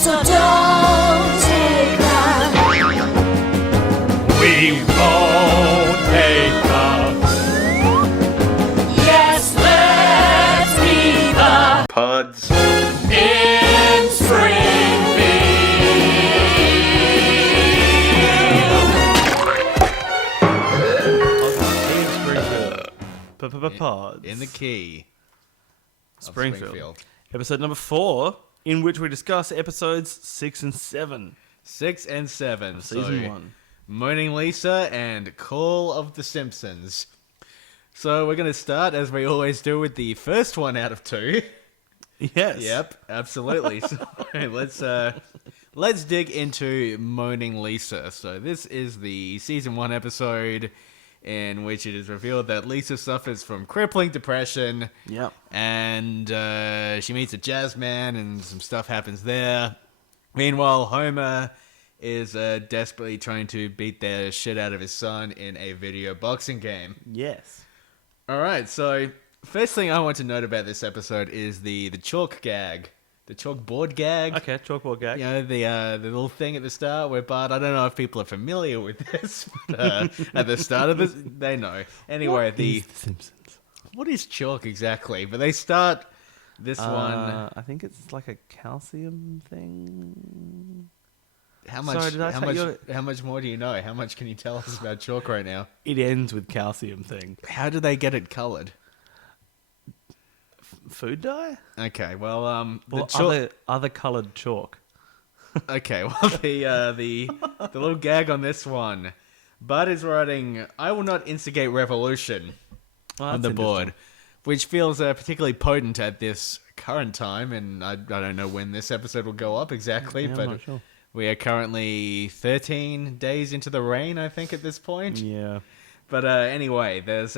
So don't take that. We won't take up. Yes, let's be the Pods. in Springfield. Pods. In the key. of Springfield. Episode number 4, in which we discuss episodes 6 and 7. 6 and 7. Season 1. Moaning Lisa and Call of the Simpsons. So we're going to start, as we always do, with the first one out of 2. Yes. Yep, absolutely. So let's dig into Moaning Lisa. So this is the season 1 episode in which it is revealed that Lisa suffers from crippling depression. Yep. And she meets a Jazzman and some stuff happens there. Meanwhile, Homer is desperately trying to beat the shit out of his son in a video boxing game. Yes. Alright, so first thing I want to note about this episode is the chalk gag. The chalkboard gag. Okay, chalkboard gag. You know, the little thing at the start where Bart, I don't know if people are familiar with this, but at the start of this, they know. Anyway, What is The Simpsons? What is chalk exactly? But they start this one. I think it's like a calcium thing. How much? Sorry, did I take your... How much more do you know? How much can you tell us about chalk right now? It ends with calcium thing. How do they get it coloured? Food dye? Okay, well, Or other coloured chalk. Okay, well, the little gag on this one, Bart is writing, "I will not instigate revolution" on the board, which feels particularly potent at this current time, and I don't know when this episode will go up exactly, Yeah, but I'm not sure. We are currently 13 days into the reign, I think, at this point. Yeah. But anyway, there's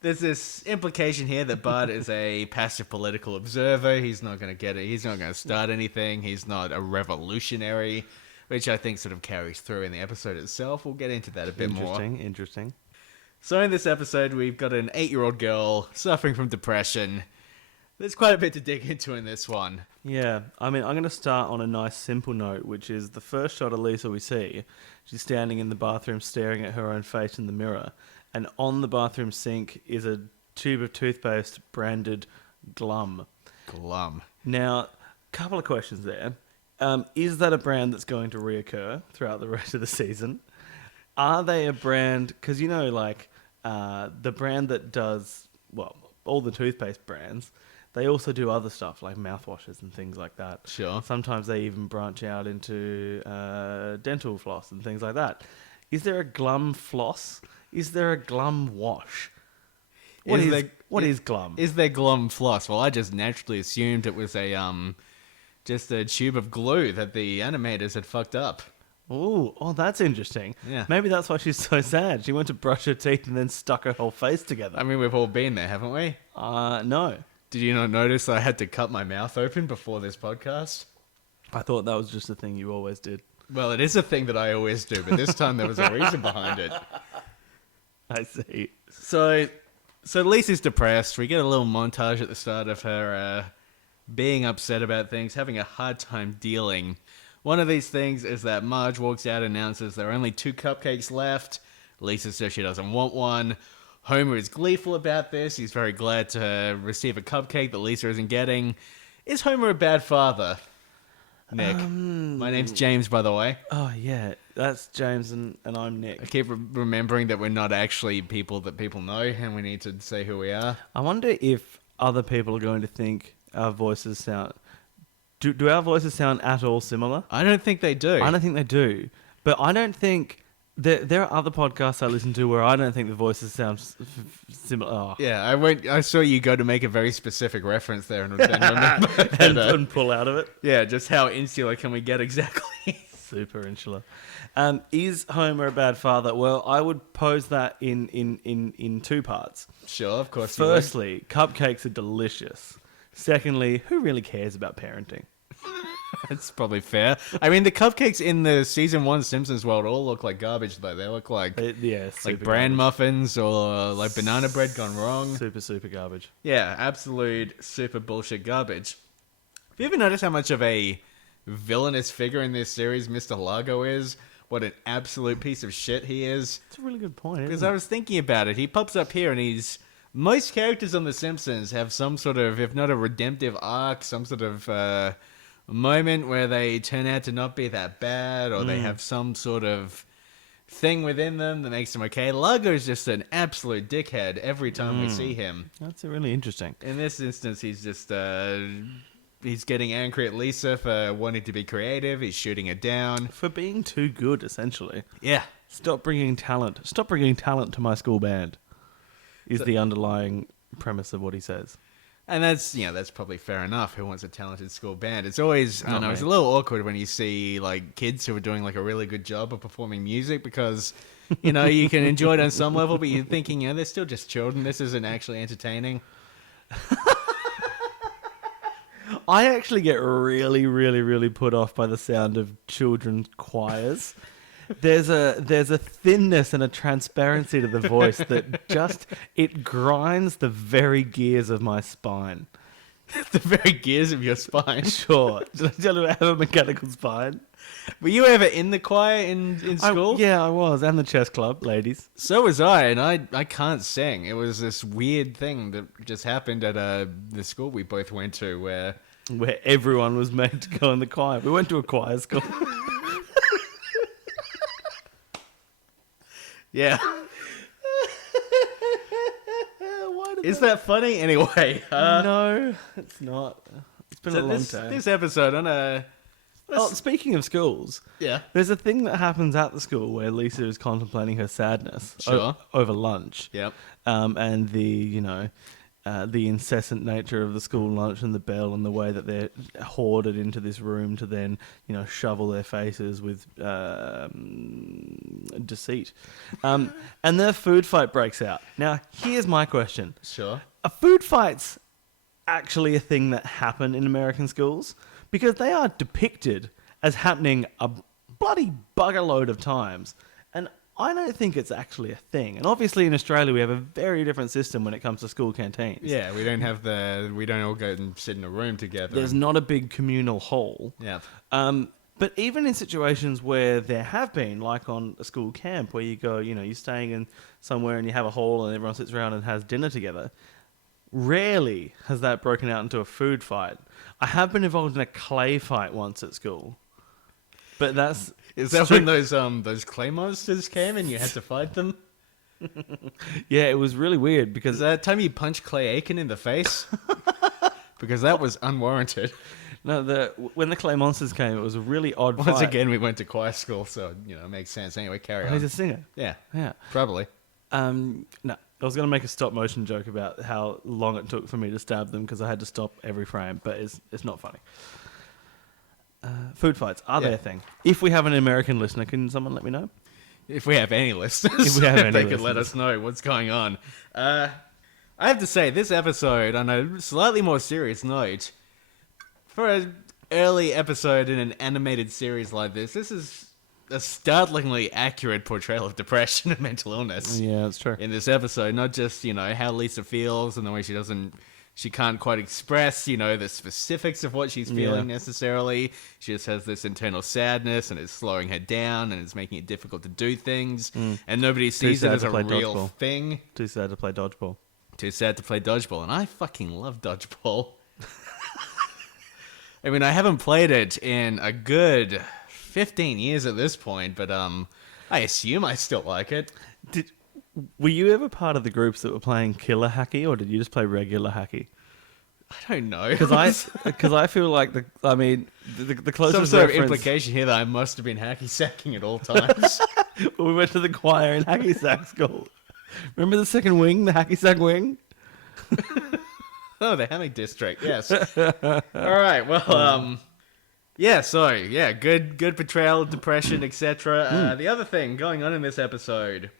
this implication here that Bart is a passive political observer. He's not going to get it. He's not going to start anything. He's not a revolutionary, which I think sort of carries through in the episode itself. We'll get into that a bit more. Interesting. So in this episode, we've got an 8-year-old girl suffering from depression. There's quite a bit to dig into in this one. Yeah, I mean, I'm going to start on a nice simple note, which is the first shot of Lisa we see. She's standing in the bathroom staring at her own face in the mirror. And on the bathroom sink is a tube of toothpaste branded Glum. Glum. Now, a couple of questions there. Is that a brand that's going to reoccur throughout the rest of the season? Are they a brand... Because, you know, like, the brand that does... Well, all the toothpaste brands... They also do other stuff like mouthwashes and things like that. Sure. Sometimes they even branch out into dental floss and things like that. Is there a Glum floss? Is there a Glum wash? What is Glum? Is there Glum floss? Well, I just naturally assumed it was just a tube of glue that the animators had fucked up. Oh, that's interesting. Yeah. Maybe that's why she's so sad. She went to brush her teeth and then stuck her whole face together. I mean, we've all been there, haven't we? No. Did you not notice I had to cut my mouth open before this podcast? I thought that was just a thing you always did. Well, it is a thing that I always do, but this time there was a reason behind it. I see. So Lisa's depressed. We get a little montage at the start of her being upset about things, having a hard time dealing. One of these things is that Marge walks out and announces there are only 2 cupcakes left. Lisa says she doesn't want one. Homer is gleeful about this. He's very glad to receive a cupcake that Lisa isn't getting. Is Homer a bad father, Nick? My name's James, by the way. Oh, yeah. That's James and I'm Nick. I keep remembering that we're not actually people that people know, and we need to say who we are. I wonder if other people are going to think our voices sound... Do our voices sound at all similar? I don't think they do. I don't think they do. But I don't think... There are other podcasts I listen to where I don't think the voices sound similar. Oh. Yeah, I saw you go to make a very specific reference there and remember and pull out of it. Yeah, just how insular can we get exactly? Super insular. Is Homer a bad father? Well, I would pose that in 2 parts. Sure, of course. Firstly, cupcakes are delicious. Secondly, who really cares about parenting? That's probably fair. I mean, the cupcakes in the season 1 Simpsons world all look like garbage, though. They look like like bran muffins or like banana bread gone wrong. Super garbage. Yeah, absolute super bullshit garbage. Have you ever noticed how much of a villainous figure in this series Mr. Largo is, what an absolute piece of shit he is. It's a really good point, Because isn't I it? was thinking about it. He pops up here and most characters on The Simpsons have some sort of, if not a redemptive arc, some sort of moment where they turn out to not be that bad, or they have some sort of thing within them that makes them okay. Largo's just an absolute dickhead every time we see him. That's really interesting. In this instance, he's just he's getting angry at Lisa for wanting to be creative. He's shooting her down. For being too good, essentially. Yeah. Stop bringing talent. Stop bringing talent to my school band. Is the underlying premise of what he says. And that's probably fair enough. Who wants a talented school band? It's always, I don't know, it's a little awkward when you see like kids who are doing like a really good job of performing music, because, you know, you can enjoy it on some level, but you're thinking, they're still just children. This isn't actually entertaining. I actually get really, really, really put off by the sound of children's choirs. There's a thinness and a transparency to the voice that just, it grinds the very gears of my spine. The very gears of your spine. Sure. Did I tell you I have a mechanical spine? Were you ever in the choir in school? Yeah, I was. And the chess club, ladies. So was I, and I can't sing. It was this weird thing that just happened at the school we both went to where everyone was made to go in the choir. We went to a choir school. Yeah. Is that funny? Anyway. No, it's not. It's been a long time. This episode on a... Oh, speaking of schools, Yeah. there's a thing that happens at the school where Lisa is contemplating her sadness Sure. over lunch. Yep. And the incessant nature of the school lunch and the bell and the way that they're hoarded into this room to then, shovel their faces with deceit. And their food fight breaks out. Now, here's my question. Sure. Are food fights actually a thing that happen in American schools? Because they are depicted as happening a bloody bugger load of times. And I don't think it's actually a thing. And obviously in Australia we have a very different system when it comes to school canteens. Yeah, we don't all go and sit in a room together. There's not a big communal hall. Yeah. But even in situations where there have been, like on a school camp where you go, you're staying in somewhere and you have a hall and everyone sits around and has dinner together, rarely has that broken out into a food fight. I have been involved in a clay fight once at school. But that's... Is that when those clay monsters came and you had to fight them? Yeah, it was really weird because... Is that time you punched Clay Aiken in the face? Because that was unwarranted. No, when the clay monsters came, it was a really odd fight. Once again, we went to choir school, so, it makes sense. Anyway, carry on. He's a singer. Yeah, Yeah. probably. No, I was going to make a stop motion joke about how long it took for me to stab them because I had to stop every frame, but it's not funny. Food fights, are they a thing? If we have an American listener, can someone let me know? If we have any listeners, If we have any they could let listeners. us know what's going on. I have to say, this episode, on a slightly more serious note, for an early episode in an animated series like this is a startlingly accurate portrayal of depression and mental illness. Yeah, that's true. In this episode, not just, how Lisa feels and the way she can't quite express, the specifics of what she's feeling necessarily. She just has this internal sadness and it's slowing her down and it's making it difficult to do things. And nobody sees it sad as to a play real dodgeball. thing. Too sad to play dodgeball. Too sad to play dodgeball. And I fucking love dodgeball. I mean, I haven't played it in a good 15 years at this point, but I assume I still like it. Were you ever part of the groups that were playing killer hacky, or did you just play regular hacky? I don't know. Because I feel like the closest Some sort of reference- implication here that I must have been hacky sacking at all times. we went to the choir in hacky sack school. Remember the second wing, the hacky sack wing? Oh, the Hammock District, yes. All right, well, good portrayal of depression, etc. The other thing going on in this episode,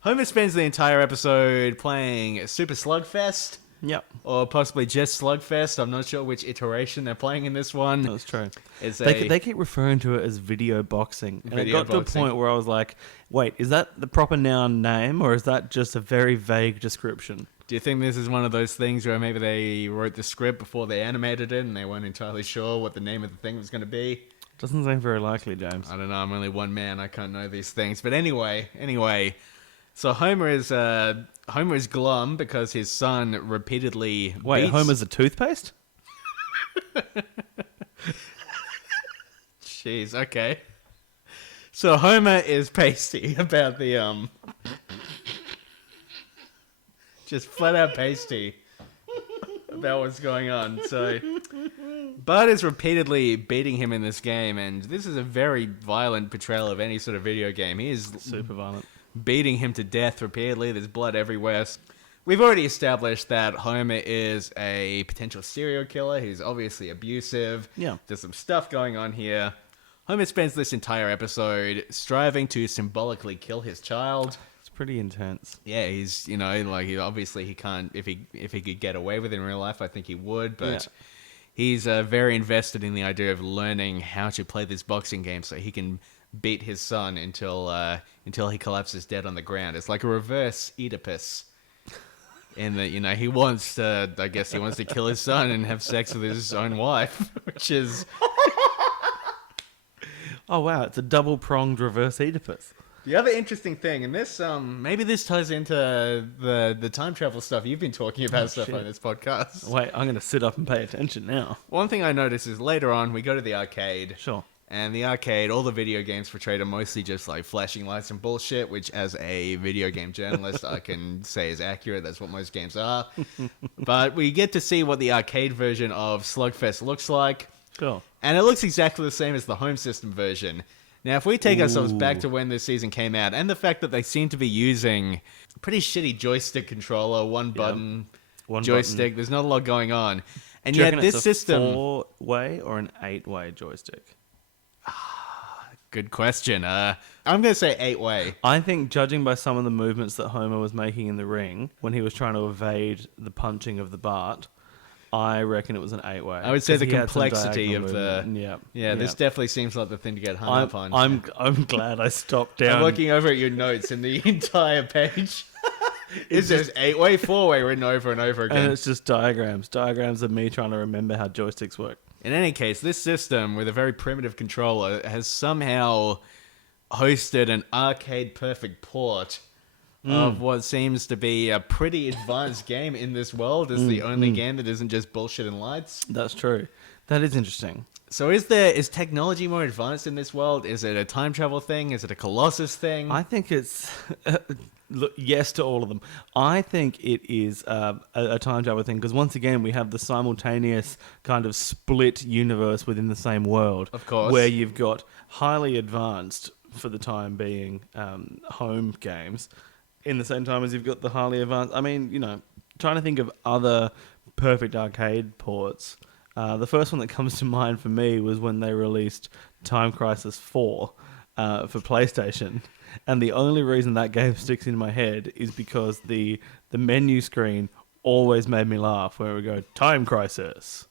Homer spends the entire episode playing Super Slugfest. Yep. Or possibly just Slugfest. I'm not sure which iteration they're playing in this one. That's true. It's They keep referring to it as video boxing. And Video it got to a boxing. point where I was like, wait, is that the proper noun name, or is that just a very vague description? Do you think this is one of those things where maybe they wrote the script before they animated it and they weren't entirely sure what the name of the thing was going to be? Doesn't seem very likely, James. I don't know. I'm only one man. I can't know these things. But anyway. So Homer is glum because his son repeatedly Wait, beats... Homer's a toothpaste? Jeez, okay. So Homer is pasty about the just flat out pasty about what's going on. So Bud is repeatedly beating him in this game, and this is a very violent portrayal of any sort of video game. He is Super violent. beating him to death repeatedly. There's blood everywhere. We've already established that Homer is a potential serial killer. He's obviously abusive. Yeah. There's some stuff going on here. Homer spends this entire episode striving to symbolically kill his child. It's pretty intense. Yeah, he's, obviously he can't, if he could get away with it in real life, I think he would, but Yeah. he's very invested in the idea of learning how to play this boxing game so he can beat his son until he collapses dead on the ground. It's like a reverse Oedipus. In that, he wants to kill his son and have sex with his own wife, which is... Oh, wow, it's a double-pronged reverse Oedipus. The other interesting thing, and this, maybe this ties into the time travel stuff you've been talking about on this podcast. Wait, I'm going to sit up and pay attention now. One thing I noticed is later on, we go to the arcade. Sure. And the arcade, all the video games portrayed are mostly just like flashing lights and bullshit, which as a video game journalist, I can say is accurate. That's what most games are. But we get to see what the arcade version of Slugfest looks like. Cool. And it looks exactly the same as the home system version. Now, if we take ourselves back to when this season came out, and the fact that they seem to be using a pretty shitty joystick controller, one button joystick, there's not a lot going on. And Do you yet reckon this it's a system... 4-way or an 8-way joystick? Good question. I'm going to say 8-way. I think, judging by some of the movements that Homer was making in the ring when he was trying to evade the punching of the Bart, I reckon it was an 8-way. I would say 'Cause the he had some complexity of diagonal the... movement. Yeah, this definitely seems like the thing to get hung up on. I'm glad I stopped down. I'm looking over at your notes and the entire page is just 8-way, 4-way written over and over again. And it's just diagrams. Diagrams of me trying to remember how joysticks work. In any case, this system with a very primitive controller has somehow hosted an arcade-perfect port of what seems to be a pretty advanced game in this world. It's the only game that isn't just bullshit and lights. That's true. That is interesting. So is technology more advanced in this world? Is it a time travel thing? Is it a Colossus thing? I think it's... Look, yes to all of them. I think it is a time travel thing because once again we have the simultaneous kind of split universe within the same world. Of course. Where you've got highly advanced, for the time being, home games in the same time as you've got the highly advanced... I mean, trying to think of other perfect arcade ports. The first one that comes to mind for me was when they released Time Crisis 4 for PlayStation. And the only reason that game sticks in my head is because the menu screen always made me laugh, where we go, Time Crisis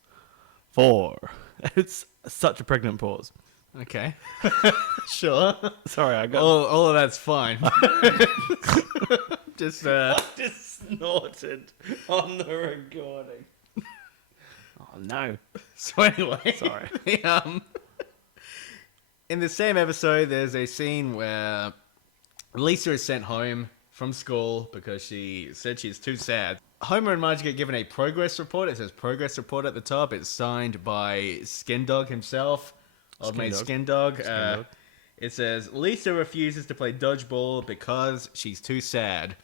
4. It's such a pregnant pause. Okay. Sure. Sorry, I got... All of that's fine. Just snorted on the recording. Oh, no. So anyway. Sorry. In the same episode, there's a scene where Lisa is sent home from school because she said she's too sad. Homer and Marge get given a progress report. It says progress report at the top. It's signed by Skin Dog himself. Old mate Skin Dog. It says, Lisa refuses to play dodgeball because she's too sad.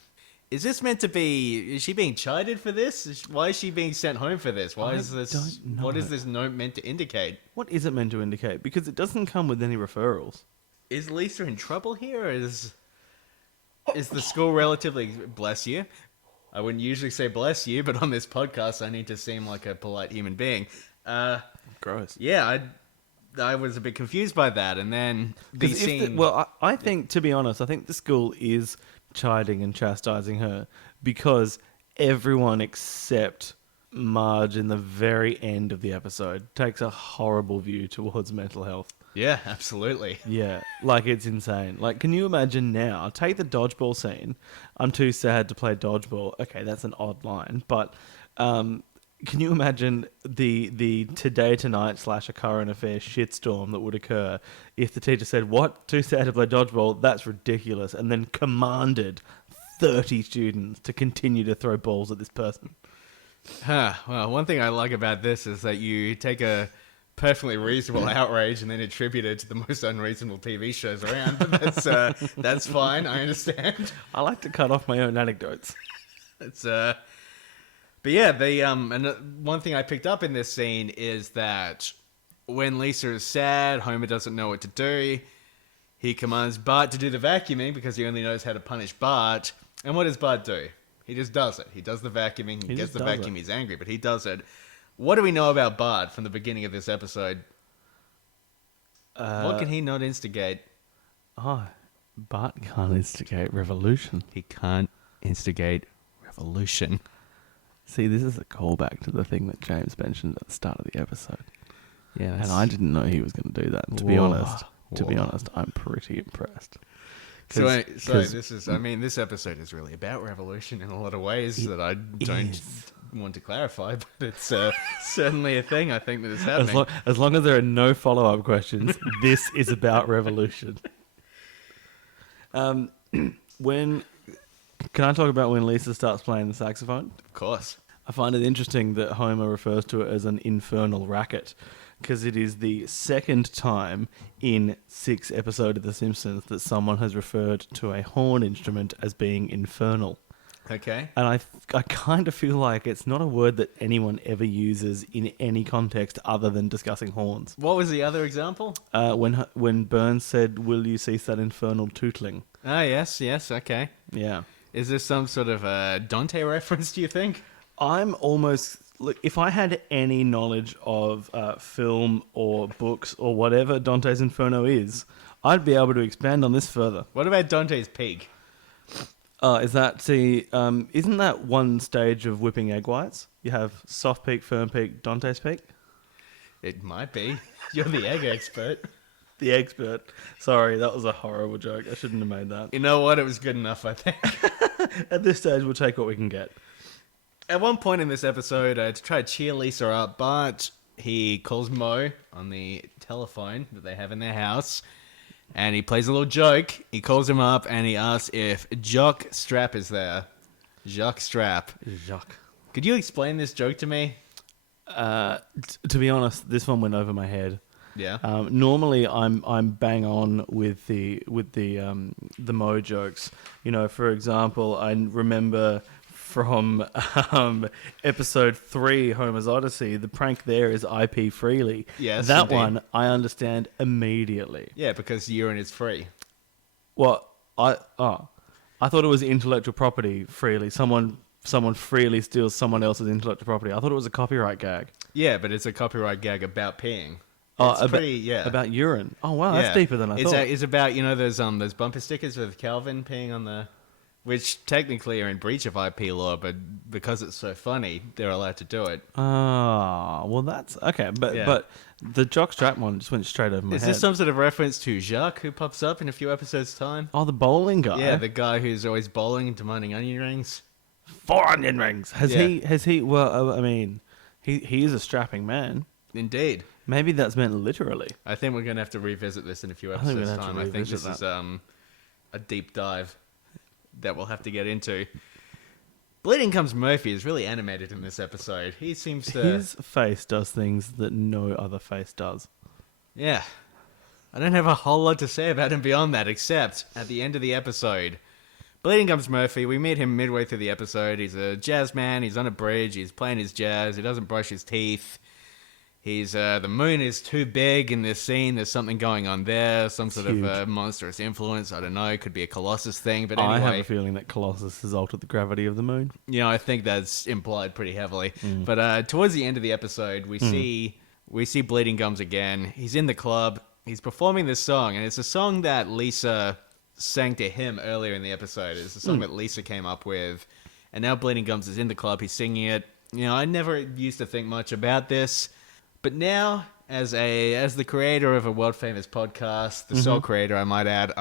Is this meant to be... Is she being chided for this? Why is she being sent home for this? What is this note meant to indicate? What is it meant to indicate? Because it doesn't come with any referrals. Is Lisa in trouble here? Is the school relatively... Bless you. I wouldn't usually say bless you, but on this podcast, I need to seem like a polite human being. Gross. Yeah, I was a bit confused by that, and then the scene... I think, to be honest, I think the school is chiding and chastising her because everyone except Marge in the very end of the episode takes a horrible view towards mental health. Yeah, absolutely. Yeah, like it's insane. Like, can you imagine now? Take the dodgeball scene. I'm too sad to play dodgeball. Okay, that's an odd line, but Can you imagine the today tonight / a current affair shitstorm that would occur if the teacher said, "What? Too sad to play dodgeball? That's ridiculous," and then commanded 30 students to continue to throw balls at this person? Well, one thing I like about this is that you take a perfectly reasonable outrage and then attribute it to the most unreasonable TV shows around. But that's fine. I understand. I like to cut off my own anecdotes. But yeah, and one thing I picked up in this scene is that when Lisa is sad, Homer doesn't know what to do. He commands Bart to do the vacuuming because he only knows how to punish Bart. And what does Bart do? He just does it. He does the vacuuming. He gets the vacuum. He's angry, but he does it. What do we know about Bart from the beginning of this episode? What can he not instigate? Oh, Bart can't instigate revolution. He can't instigate revolution. See, this is a callback to the thing that James mentioned at the start of the episode. Yeah, and I didn't know he was going to do that. And to be honest, I'm pretty impressed. So this episode is really about revolution in a lot of ways that I don't want to clarify, but it's certainly a thing I think that is happening. As long as there are no follow-up questions, this is about revolution. Can I talk about when Lisa starts playing the saxophone? Of course. I find it interesting that Homer refers to it as an infernal racket, because it is the second time in 6 episodes of The Simpsons that someone has referred to a horn instrument as being infernal. Okay. And I kind of feel like it's not a word that anyone ever uses in any context other than discussing horns. What was the other example? When Burns said, "Will you cease that infernal tootling?" Ah, yes, okay. Yeah. Is this some sort of Dante reference, do you think? Look, if I had any knowledge of film or books or whatever Dante's Inferno is, I'd be able to expand on this further. What about Dante's Peak? Isn't that one stage of whipping egg whites? You have soft peak, firm peak, Dante's Peak? It might be. You're the egg expert. The expert. Sorry, that was a horrible joke. I shouldn't have made that. You know what? It was good enough, I think. At this stage, we'll take what we can get. At one point in this episode, to try to cheer Lisa up, Bart, he calls Moe on the telephone that they have in their house, and he plays a little joke. He calls him up, and he asks if Jock Strap is there. Jock Strap. Jacques. Could you explain this joke to me? To be honest, this one went over my head. Yeah. Normally, I'm bang on with the Moe jokes. You know, for example, I remember from episode 3, Homer's Odyssey, the prank there is IP freely. Yes, that indeed. one I understand immediately. Yeah, because urine is free. Well, I thought it was intellectual property freely. Someone freely steals someone else's intellectual property. I thought it was a copyright gag. Yeah, but it's a copyright gag about peeing. About urine. Oh wow, that's deeper than I thought. It's about, you know, those bumper stickers with Calvin peeing on the, which technically are in breach of IP law, but because it's so funny, they're allowed to do it. Oh, well that's okay, but the Jock Strap one just went straight over my head. Is this some sort of reference to Jacques, who pops up in a few episodes' time? Oh, the bowling guy. Yeah, the guy who's always bowling and demanding onion rings. 4 onion rings. Has he? Well, I mean, he is a strapping man. Indeed. Maybe that's meant literally. I think we're going to have to revisit this in a few episodes' time. I think this is a deep dive that we'll have to get into. Bleeding Gums Murphy is really animated in this episode. He seems to... His face does things that no other face does. Yeah. I don't have a whole lot to say about him beyond that, except at the end of the episode, Bleeding Gums Murphy, we meet him midway through the episode. He's a jazz man. He's on a bridge. He's playing his jazz. He doesn't brush his teeth. He's the moon is too big in this scene. There's something going on there. Some sort of monstrous influence. I don't know. It could be a Colossus thing. But anyway, I have a feeling that Colossus has altered the gravity of the moon. Yeah, I think that's implied pretty heavily. But towards the end of the episode, we see Bleeding Gums again. He's in the club. He's performing this song, and it's a song that Lisa sang to him earlier in the episode. It's a song that Lisa came up with, and now Bleeding Gums is in the club. He's singing it. You know, I never used to think much about this. But now, as the creator of a world famous podcast, the sole creator, I might add,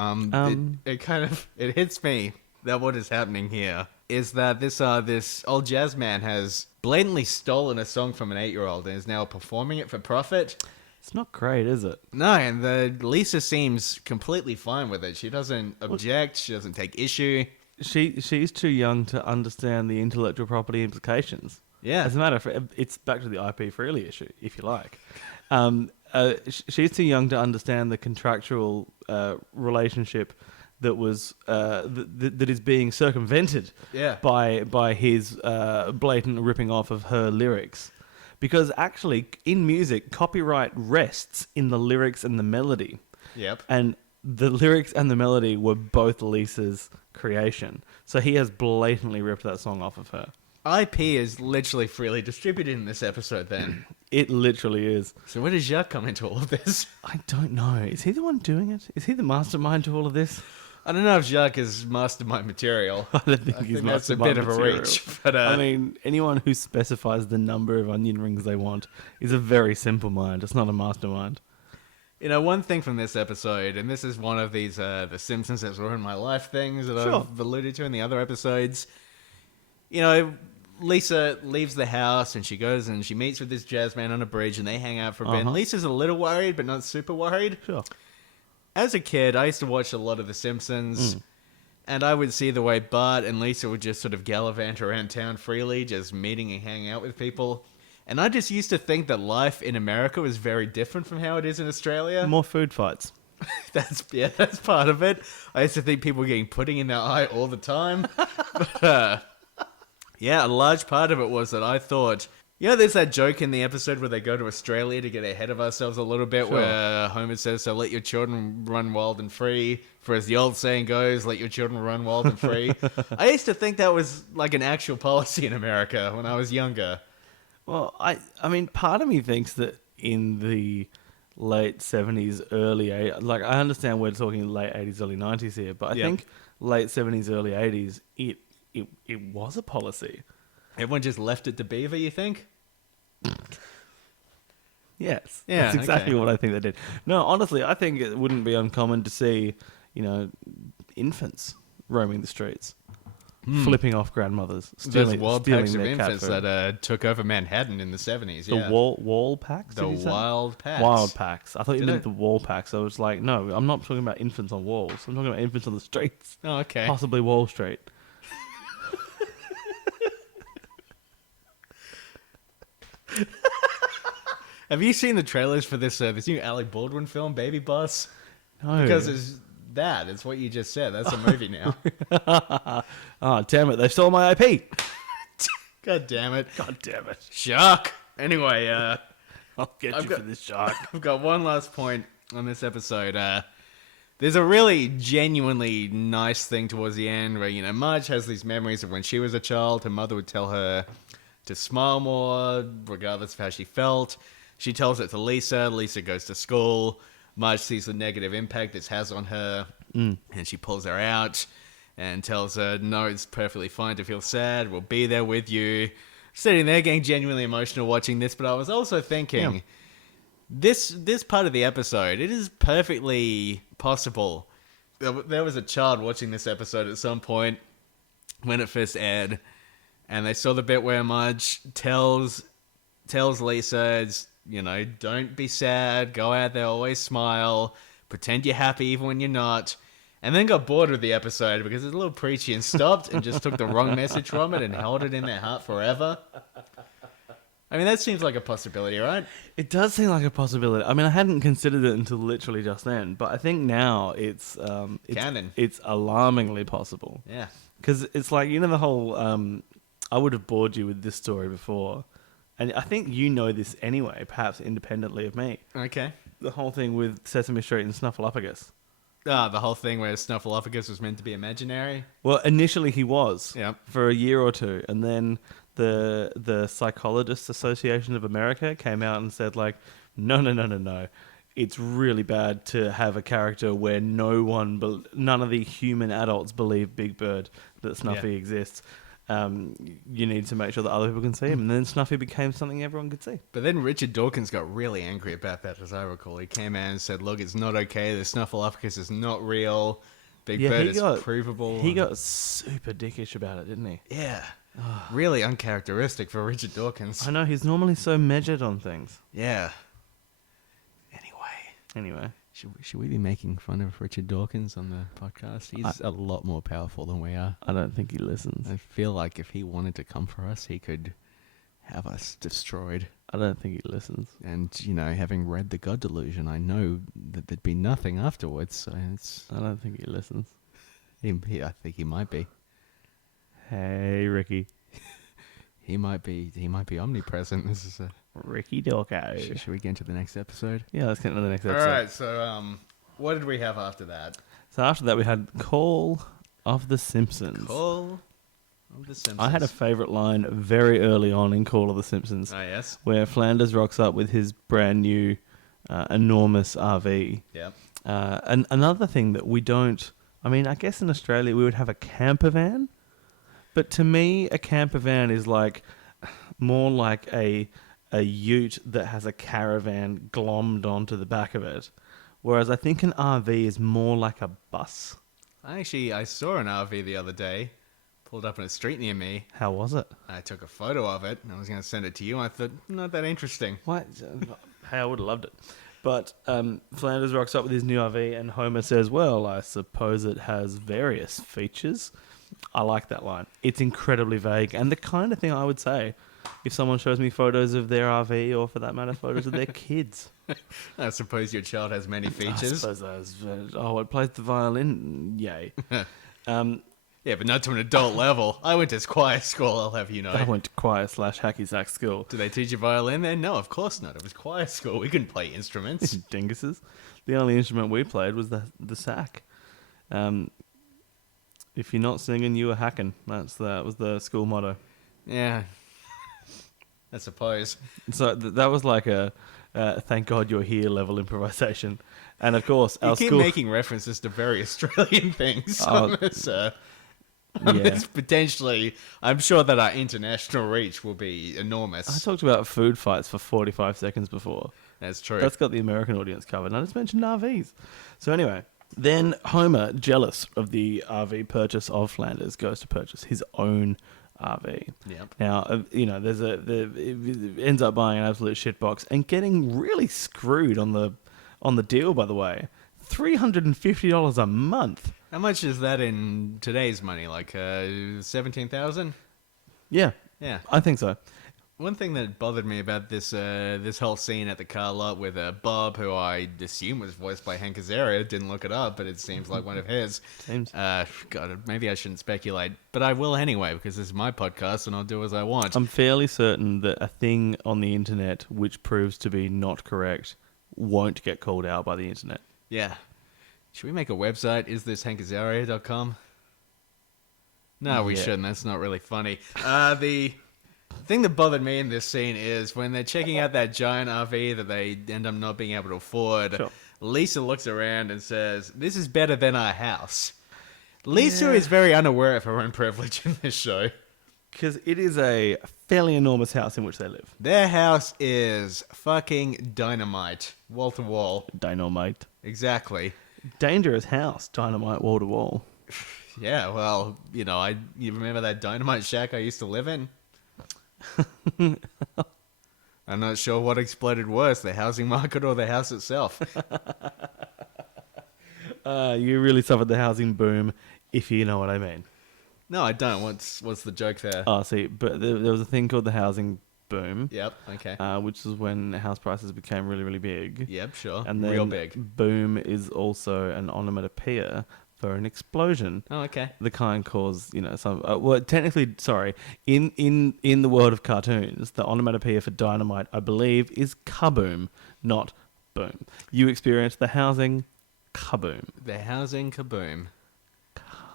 it hits me that what is happening here is that this old jazz man has blatantly stolen a song from an 8-year-old and is now performing it for profit. It's not great, is it? No, and Lisa seems completely fine with it. She doesn't object. She doesn't take issue. She's too young to understand the intellectual property implications. Yeah. As a matter of fact, it's back to the IP freely issue, if you like. She's too young to understand the contractual relationship that was that is being circumvented by his blatant ripping off of her lyrics. Because actually, in music, copyright rests in the lyrics and the melody. Yep. And the lyrics and the melody were both Lisa's creation. So he has blatantly ripped that song off of her. IP is literally freely distributed in this episode then. It literally is. So where does Jacques come into all of this? I don't know. Is he the one doing it? Is he the mastermind to all of this? I don't know if Jacques is mastermind material. I don't think he's that's a mastermind bit of a material. reach. But, I mean, anyone who specifies the number of onion rings they want is a very simple mind. It's not a mastermind. You know, one thing from this episode, and this is one of these The Simpsons has ruined my life things that I've alluded to in the other episodes. You know, Lisa leaves the house and she goes and she meets with this Jazzman on a bridge and they hang out for a bit. And Lisa's a little worried, but not super worried. Sure. As a kid, I used to watch a lot of The Simpsons, and I would see the way Bart and Lisa would just sort of gallivant around town freely, just meeting and hanging out with people. And I just used to think that life in America was very different from how it is in Australia. More food fights. That's part of it. I used to think people were getting pudding in their eye all the time. But, yeah, a large part of it was that I thought... You know, there's that joke in the episode where they go to Australia to get ahead of ourselves a little bit, where Homer says, so let your children run wild and free. For as the old saying goes, let your children run wild and free. I used to think that was like an actual policy in America when I was younger. Well, I mean, part of me thinks that in the late 70s, early 80s, like I understand we're talking late 80s, early 90s here, but I think late 70s, early 80s, it was a policy. Everyone just left it to Beaver, you think? Yes. Yeah, That's exactly okay. what I think they did. No, honestly, I think it wouldn't be uncommon to see, you know, infants roaming the streets, flipping off grandmothers, There's stealing, wild stealing packs of their cat infants food. that took over Manhattan in the 70s, The yeah. wall packs? The did you say? wild packs. Wild packs. I thought you Did meant I? the wall packs. I was like, no, I'm not talking about infants on walls. I'm talking about infants on the streets. Oh, okay. Possibly Wall Street. Have you seen the trailers for this new Alec Baldwin film, Baby Boss? No. Because it's what you just said. That's a movie now. Oh, damn it. They stole my IP. God damn it. God damn it. Shark! Anyway, I'll get you for this shark. I've got one last point on this episode. There's a really genuinely nice thing towards the end where, you know, Marge has these memories of when she was a child. Her mother would tell her to smile more, regardless of how she felt. She tells it to Lisa. Lisa goes to school. Marge sees the negative impact this has on her, and she pulls her out and tells her, no, it's perfectly fine to feel sad. We'll be there with you. Sitting there getting genuinely emotional watching this, but I was also thinking, this part of the episode, it is perfectly possible. There was a child watching this episode at some point when it first aired, and they saw the bit where Marge tells Lisa, you know, don't be sad, go out there, always smile, pretend you're happy even when you're not, and then got bored with the episode because it's a little preachy and stopped and just took the wrong message from it and held it in their heart forever. I mean, that seems like a possibility, right? It does seem like a possibility. I mean, I hadn't considered it until literally just then, but I think now it's Canon. It's alarmingly possible. Yeah. Because it's like, you know, the whole... I would have bored you with this story before. And I think you know this anyway, perhaps independently of me. Okay. The whole thing with Sesame Street and Snuffleupagus. The whole thing where Snuffleupagus was meant to be imaginary. Well, initially he was. Yep. For a year or two. And then the Psychologists Association of America came out and said, like, no. It's really bad to have a character where none of the human adults believe Big Bird, that Snuffy exists. You need to make sure that other people can see him. And then Snuffy became something everyone could see. But then Richard Dawkins got really angry about that, as I recall. He came out and said, look, it's not okay. The Snuffleupagus is not real. Big Bird is provable. He got super dickish about it, didn't he? Yeah. Really uncharacteristic for Richard Dawkins. I know, he's normally so measured on things. Yeah. Anyway. Should we be making fun of Richard Dawkins on the podcast? He's a lot more powerful than we are. I don't think he listens. I feel like if he wanted to come for us, he could have us destroyed. I don't think he listens. And, having read The God Delusion, I know that there'd be nothing afterwards. So I don't think he listens. I think he might be. Hey, Ricky. He might be omnipresent. This is a... Ricky Dorco. Should we get into the next episode? Yeah, let's get into the next episode. All right, so what did we have after that? So after that, we had Call of the Simpsons. Call of the Simpsons. I had a favourite line very early on in Call of the Simpsons. Oh, yes? Where Flanders rocks up with his brand new enormous RV. Yep. And another thing that we don't... I mean, I guess in Australia we would have a camper van. But to me, a camper van is more like a ute that has a caravan glommed onto the back of it. Whereas I think an RV is more like a bus. I saw an RV the other day. Pulled up in a street near me. How was it? I took a photo of it, and I was going to send it to you. I thought, not that interesting. What? Hey, I would have loved it. But Flanders rocks up with his new RV, and Homer says, well, I suppose it has various features. I like that line. It's incredibly vague, and the kind of thing I would say if someone shows me photos of their RV, or for that matter, photos of their kids. I suppose your child has many features. I suppose it plays the violin. Yay. Yeah, but not to an adult level. I went to choir school, I'll have you know. I went to choir/hacky sack school. Did they teach you violin then? No, of course not. It was choir school. We couldn't play instruments. Dinguses. The only instrument we played was the sack. If you're not singing, you are hacking. That was the school motto. Yeah. I suppose. So that was like a thank God you're here level improvisation. And of course, you our keep school... making references to very Australian things Oh, on this. yeah. It's potentially, I'm sure that our international reach will be enormous. I talked about food fights for 45 seconds before. That's true. That's got the American audience covered. And I just mentioned RVs. So anyway, then Homer, jealous of the RV purchase of Flanders, goes to purchase his own RV. Yep. Now, it ends up buying an absolute shitbox and getting really screwed on the deal, by the way. $350 a month. How much is that in today's money? Like 17,000? Yeah. Yeah. I think so. One thing that bothered me about this whole scene at the car lot with Bob, who I assume was voiced by Hank Azaria, didn't look it up, but it seems like one of his. Seems. God, maybe I shouldn't speculate, but I will anyway, because this is my podcast and I'll do as I want. I'm fairly certain that a thing on the internet which proves to be not correct won't get called out by the internet. Yeah. Should we make a website? Is this hankazaria.com? No, we shouldn't. That's not really funny. The thing that bothered me in this scene is when they're checking out that giant RV that they end up not being able to afford, Sure. Lisa looks around and says, "This is better than our house." Lisa is very unaware of her own privilege in this show. Because it is a fairly enormous house in which they live. Their house is fucking dynamite. Wall to wall. Dynamite. Exactly. Dangerous house. Dynamite wall to wall. Yeah, well, you remember that dynamite shack I used to live in? I'm not sure what exploded worse, the housing market or the house itself. You really suffered the housing boom, if you know what I mean. No, I don't. What's the joke there? Oh, see, but there was a thing called the housing boom. Yep, okay. Which is when house prices became really, really big. Yep, sure. And then real big. Boom is also an onomatopoeia for an explosion. Oh, okay. The kind caused, some... technically, sorry, in the world of cartoons, the onomatopoeia for dynamite, I believe, is kaboom, not boom. You experience the housing kaboom. The housing kaboom.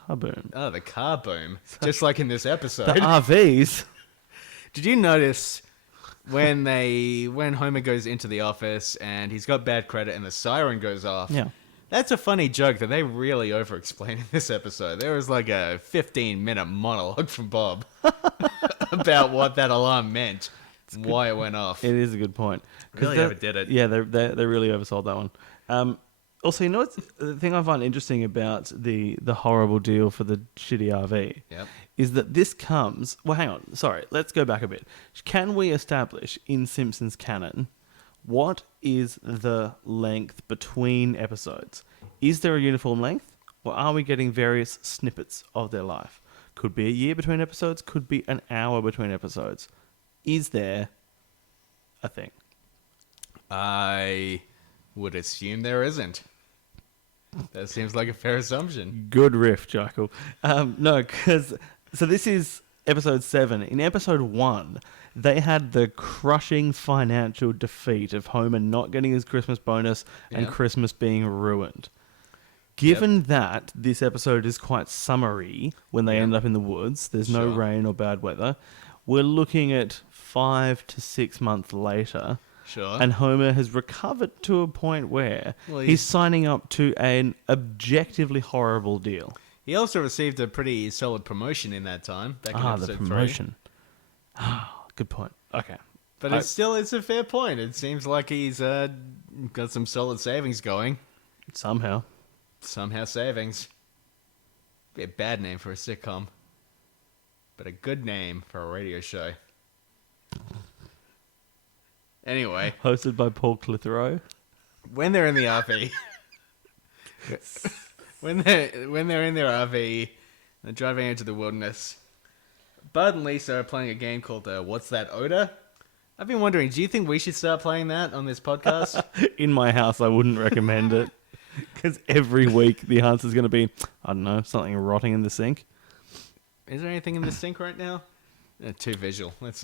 Kaboom. Oh, the car boom. Just like in this episode. The RVs... Did you notice when Homer goes into the office and he's got bad credit and the siren goes off? Yeah. That's a funny joke that they really over-explain in this episode. There was like a 15-minute monologue from Bob about what that alarm meant and why it went off. It is a good point. Really overdid it. Yeah, they really oversold that one. Also, you know what's the thing I find interesting about the horrible deal for the shitty RV? Yep. Is that this comes... Well, hang on. Sorry, let's go back a bit. Can we establish in Simpsons canon what is the length between episodes? Is there a uniform length? Or are we getting various snippets of their life? Could be a year between episodes, could be an hour between episodes. Is there a thing? I would assume there isn't. That seems like a fair assumption. Good riff, Jackal. No, because... So this is episode 7. In episode 1, they had the crushing financial defeat of Homer not getting his Christmas bonus and Yep. Christmas being ruined. Given that this episode is quite summery when they end up in the woods, there's no Sure. rain or bad weather, we're looking at 5 to 6 months later, Sure. and Homer has recovered to a point where Well, he's signing up to an objectively horrible deal. He also received a pretty solid promotion in that time. Back in The episode 3. promotion. Good point. Okay. But it's a fair point. It seems like he's got some solid savings going. Somehow. Somehow savings. Be a bad name for a sitcom, but a good name for a radio show. Anyway, Hosted by Paul Clitheroe. when they're in the RV, when they're in their RV, they're driving into the wilderness. Bud and Lisa are playing a game called What's That Odor? I've been wondering, do you think we should start playing that on this podcast? In my house, I wouldn't recommend it. Because every week the answer's going to be, I don't know, something rotting in the sink. Is there anything in the sink right now? Too visual. Let's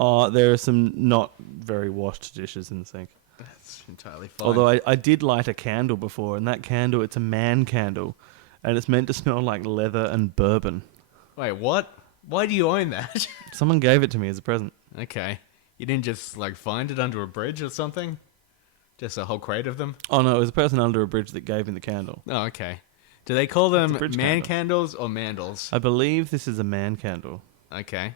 Oh, there are some not very washed dishes in the sink. That's entirely fine. Although I did light a candle before, and that candle, it's a man candle. And it's meant to smell like leather and bourbon. Wait, what? Why do you own that? Someone gave it to me as a present. Okay. You didn't just, find it under a bridge or something? Just a whole crate of them? Oh, no, it was a person under a bridge that gave me the candle. Oh, okay. Do they call them bridge man candle. candles or mandals? I believe this is a man candle. Okay.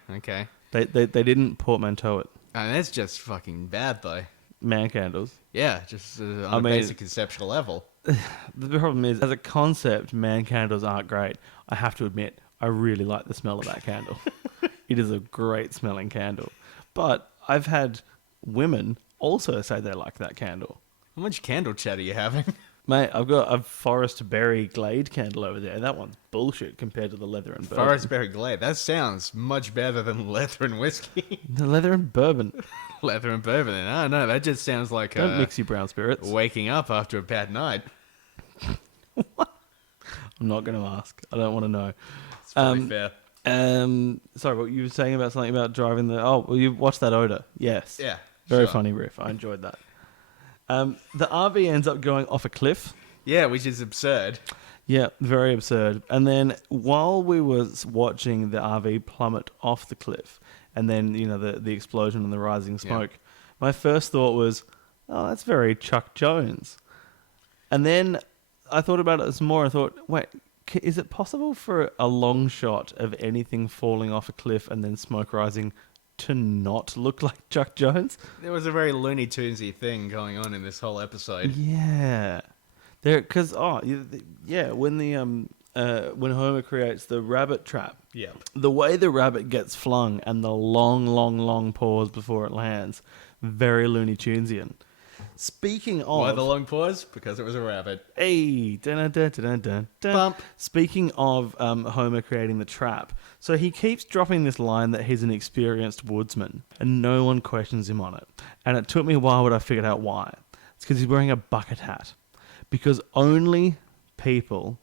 They didn't portmanteau it. That's just fucking bad, though. Man candles. Yeah, just on a mean- basic conceptual level. The problem is, as a concept, man candles aren't great. I have to admit, I really like the smell of that candle. It is a great smelling candle. But I've had women also say they like that candle. How much candle chat are you having? Mate, I've got a Forest Berry Glade candle over there. That one's bullshit compared to the leather and bourbon. Forest Berry Glade. That sounds much better than leather and whiskey. The leather and bourbon. Leather and bourbon. Oh, no, that just sounds like Don't mix your brown spirits. waking up after a bad night. I'm not going to ask. I don't want to know. It's probably fair. Sorry, what you were saying about something about driving the... Oh, well, you watched that odor. Yes. Yeah. Very sure. funny riff. I enjoyed that. The RV ends up going off a cliff. Yeah, which is absurd. Yeah, very absurd. And then while we were watching the RV plummet off the cliff, and then, you know, the explosion and the rising smoke, my first thought was, oh, that's very Chuck Jones. And then I thought about it some more. I thought, wait, is it possible for a long shot of anything falling off a cliff and then smoke rising to not look like Chuck Jones? There was a very Looney Tunesy thing going on in this whole episode. Yeah, because when Homer creates the rabbit trap, Yep. the way the rabbit gets flung and the long pause before it lands, very Looney Tunesian. Speaking of, Why the long pause? Because it was a rabbit. hey, dun, dun, dun, dun, dun, dun. Bump. Speaking of Homer creating the trap, so he keeps dropping this line that he's an experienced woodsman, and no one questions him on it. And it took me a while, but I figured out why. It's because he's wearing a bucket hat. Because only people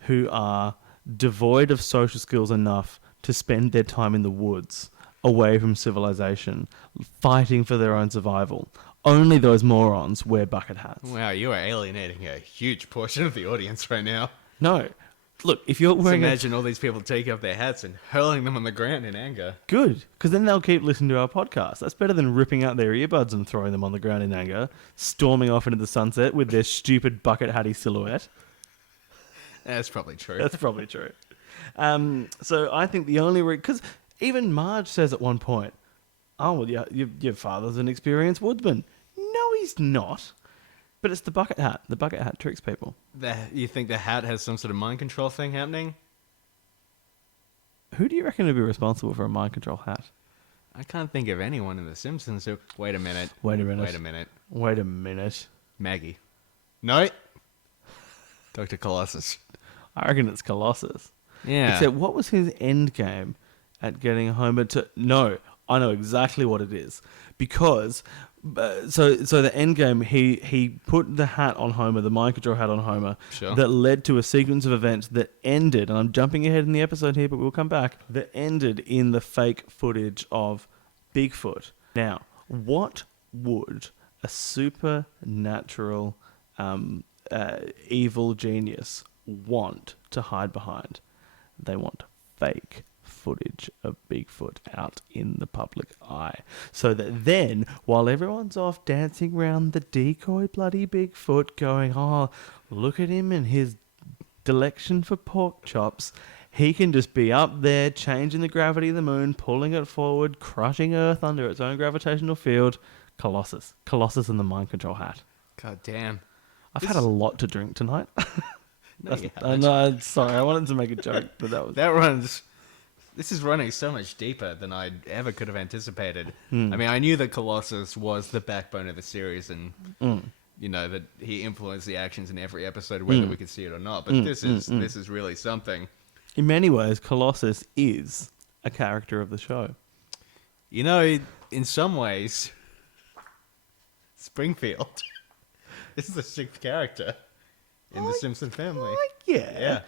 who are devoid of social skills enough to spend their time in the woods, away from civilization, fighting for their own survival, only those morons wear bucket hats. Wow, you are alienating a huge portion of the audience right now. No. Look, if you're Just wearing imagine all these people taking up their hats and hurling them on the ground in anger. Good, because then they'll keep listening to our podcast. That's better than ripping out their earbuds and throwing them on the ground in anger, storming off into the sunset with their stupid bucket hatty silhouette. That's probably true. That's probably true. So I think the only... Because even Marge says at one point, oh, well, your father's an experienced woodsman. No, he's not. But it's the bucket hat. The bucket hat tricks people. You think the hat has some sort of mind control thing happening? Who do you reckon would be responsible for a mind control hat? I can't think of anyone in The Simpsons who... Wait a minute. Wait a minute. Maggie. No. Dr. Colossus. I reckon it's Colossus. Yeah. Except what was his end game at getting Homer to... No, I know exactly what it is. Because... So the end game, he put the hat on Homer, the mind control hat on Homer, Sure. that led to a sequence of events that ended, and I'm jumping ahead in the episode here, but we'll come back, that ended in the fake footage of Bigfoot. Now, what would a supernatural evil genius want to hide behind? They want fake footage of Bigfoot out in the public eye. So that then, while everyone's off dancing around the decoy bloody Bigfoot going, oh, look at him and his dilection for pork chops, he can just be up there changing the gravity of the moon, pulling it forward, crushing Earth under its own gravitational field. Colossus and the mind control hat. God damn. I've had a lot to drink tonight. No, you I haven't. know, sorry, I wanted to make a joke, but that was... This is running so much deeper than I ever could have anticipated. I mean, I knew that Colossus was the backbone of the series and, you know, that he influenced the actions in every episode, whether we could see it or not. But this is really something. In many ways, Colossus is a character of the show. You know, in some ways, Springfield is the sixth character in the Simpson family. Yeah.